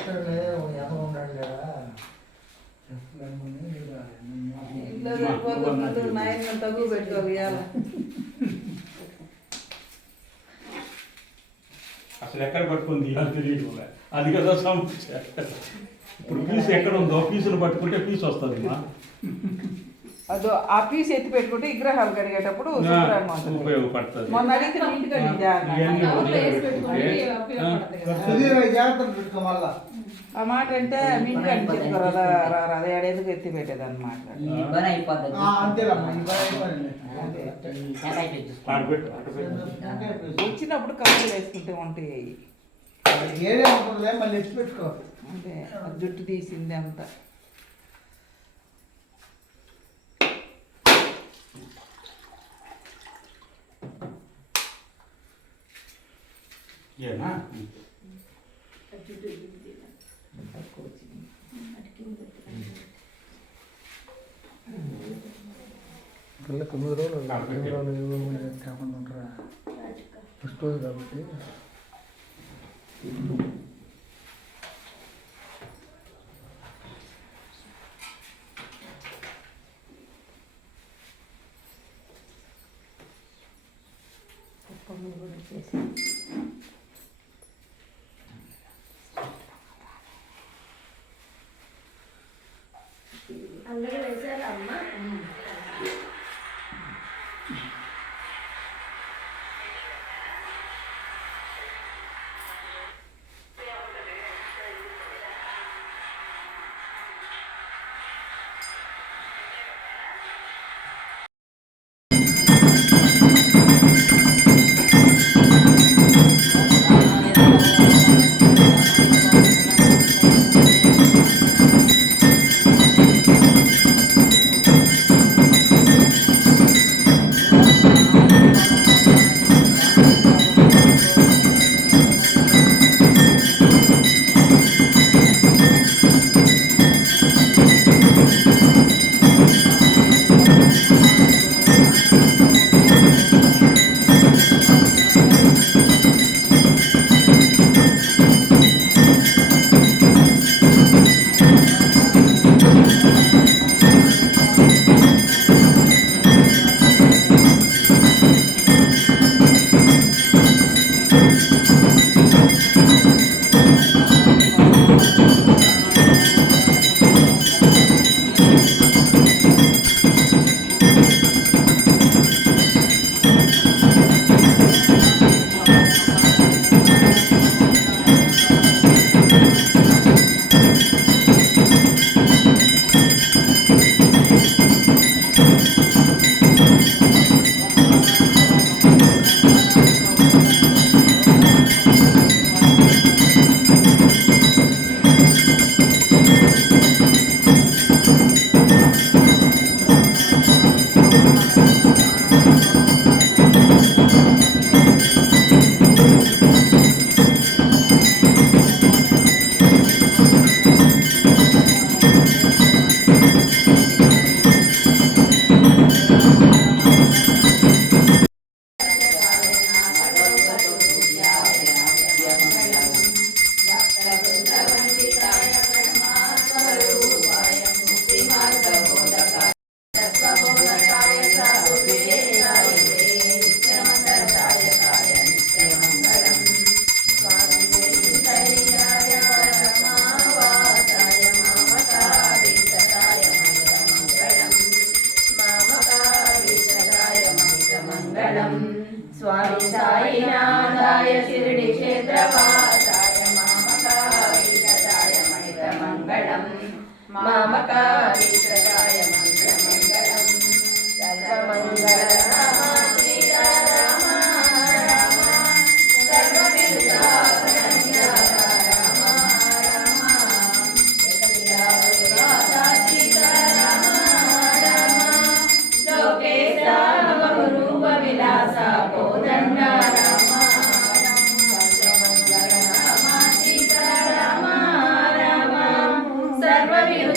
చెప్తాడులే ఎంత ఉండండి కదా ఇంట్లో సరిపోతున్నట్టు నాయన తగ్గు పెట్టుకోవాలి ఇవాళ అసలు ఎక్కడ పట్టుకుంది అది తెలియదు అది కదా సమస్య ఇప్పుడు పీస్ ఎక్కడ ఉందో పీసులు పట్టుకుంటే పీస్ వస్తుంది మా అదో ఆ పీస్ ఎత్తి పెట్టుకుంటే విగ్రహాలు కడిగేటప్పుడు ఉపయోగపడుతుంది. మొన్న అడిగితే నీట్గా ఆ మాట అంటే మింటి అని చెప్పుకోరు అలా రా- అదే ఎత్తి పెట్టేది అనమాట వచ్చినప్పుడు కప్పులు వేసుకుంటే ఉంటాయి. మళ్ళీ ఎత్తి పెట్టుకో. అంటే జుట్టు తీసింది అంతా. ఏనా. పిల్ల తొమ్మిది రోజులు తొమ్మిది రోజులు కాకుండా ఉంటారా? ఫస్ట్ రోజు కాబట్టి. పప్పులు కూడా చేసి క్షేత్రవాసాయ మామకాయ మణిత మంగళం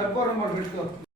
కర్పూరం కర్పూరం కూడా పెట్టుకో